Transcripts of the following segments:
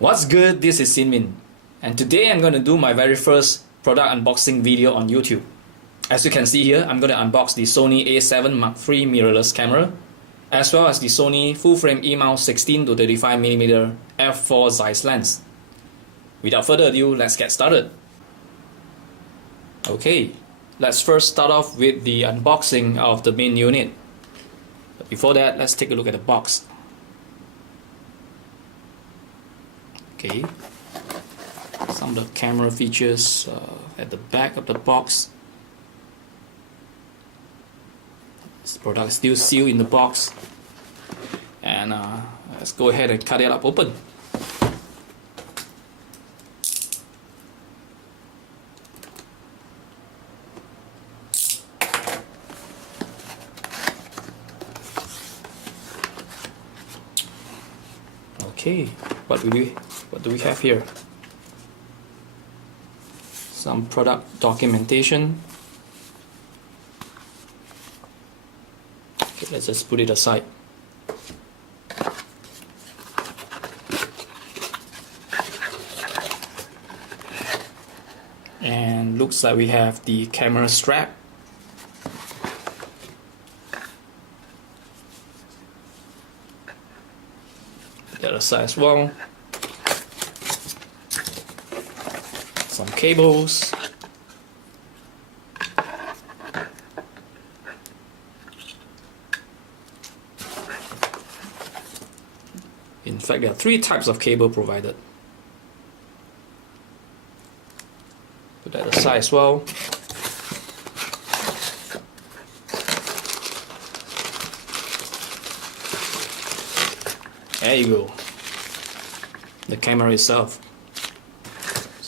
What's good? This is Sinmin, and today I'm going to do my very first product unboxing video on YouTube. As you can see here, I'm going to unbox the Sony a7 Mark III mirrorless camera, as well as the Sony full-frame E-mount 16-35mm f4 Zeiss lens. Without further ado, let's get started. Okay, let's first start off with the unboxing of the main unit. But before that, let's take a look at the box. Okay, some of the camera features at the back of the box. This product is still sealed in the box, and let's go ahead and cut it up open. Okay, what do we have here? Some product documentation. Okay, let's just put it aside. And looks like we have the camera strap. The other side as well. Some cables. In fact, there are 3 types of cable provided. Put that aside as well. There you go. The camera itself.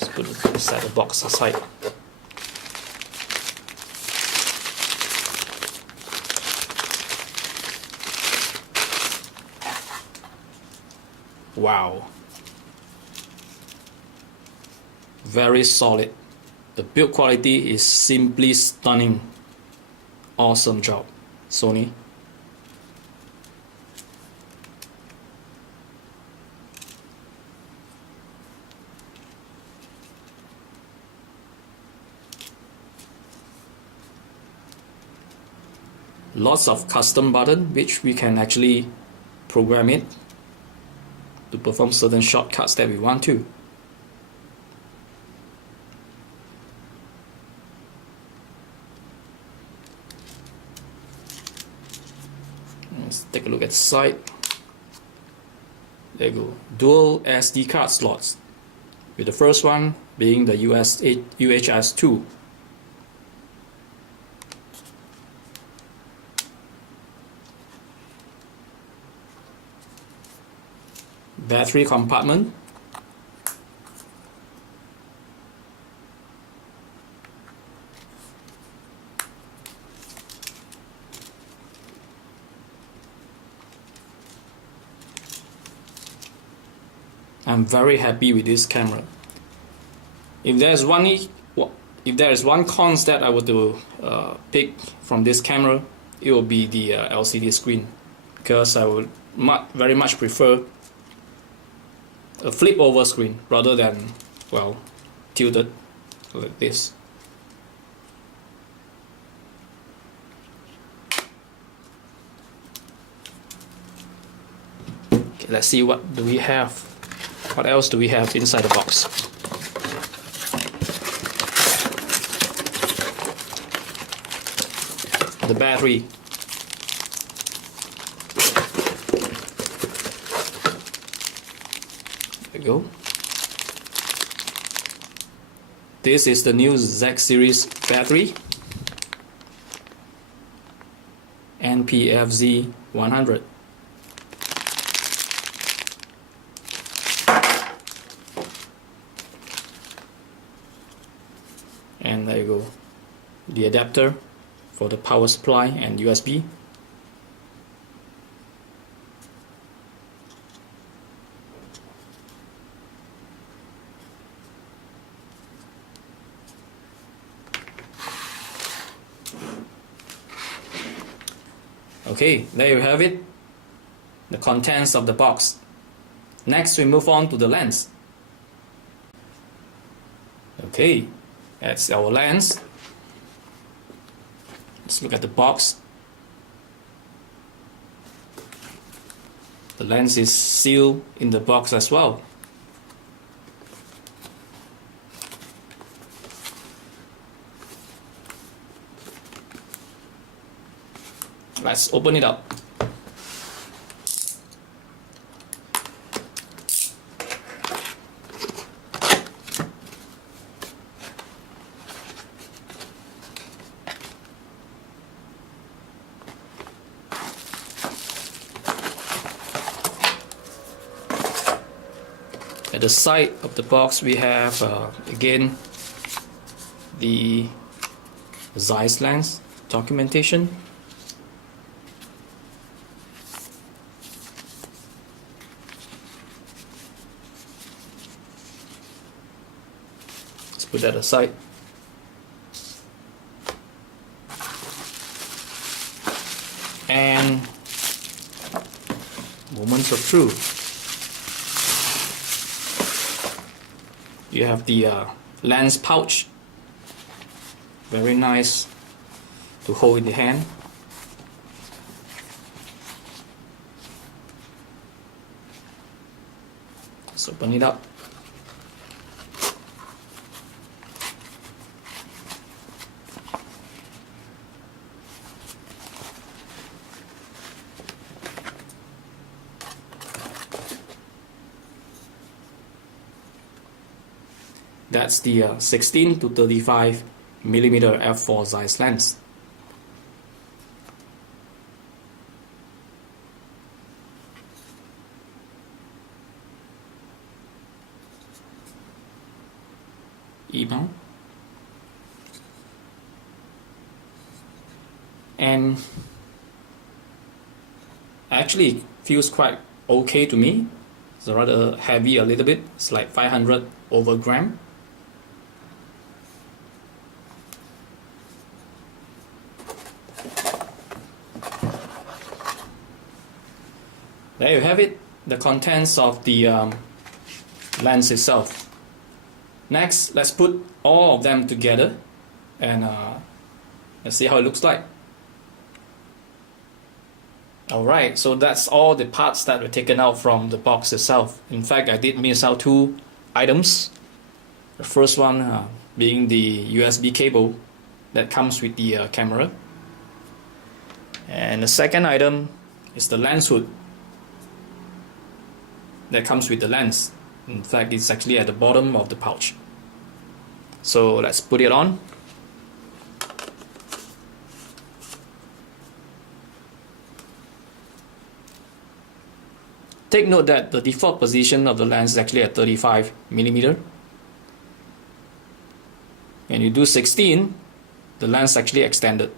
Let's put it inside the box aside. Wow. Very solid. The build quality is simply stunning. Awesome job, Sony. Lots of custom buttons which we can actually program it to perform certain shortcuts that we want to. Let's take a look at the side. There you go. Dual SD card slots, with the first one being the UHS 2. Battery compartment. I'm very happy with this camera. If there is one cons that I would pick from this camera, it will be the LCD screen, because I would very much prefer a flip over screen rather than, well, tilted like this. Okay, let's see what else do we have inside the box. The battery. Go. This is the new Z series battery, NPFZ 100. And there you go, the adapter for the power supply and USB. Okay, there you have it, the contents of the box. Next, we move on to the lens. Okay, that's our lens. Let's look at the box. The lens is sealed in the box as well. Let's open it up. At the side of the box we have again the Zeiss lens documentation. Let's put that aside. And moments of truth. You have the lens pouch, very nice to hold in the hand. Let's open it up. That's the 16 to 35 millimeter f4 Zeiss lens. E-mount. And actually it feels quite okay to me. It's rather heavy a little bit. It's like 500 over gram. There you have it, the contents of the lens itself. Next, let's put all of them together and let's see how it looks like. Alright, so that's all the parts that were taken out from the box itself. In fact, I did miss out two items. The first one being the USB cable that comes with the camera. And the second item is the lens hood that comes with the lens. In fact, it's actually at the bottom of the pouch. So let's put it on. Take note that the default position of the lens is actually at 35 millimeter. When you do 16, the lens actually extended.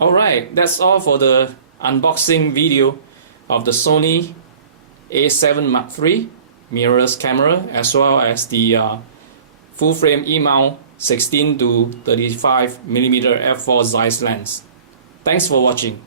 Alright, that's all for the unboxing video of the Sony A7 Mark III mirrorless camera, as well as the full frame E-mount 16 to 35 millimeter f4 Zeiss lens. Thanks for watching.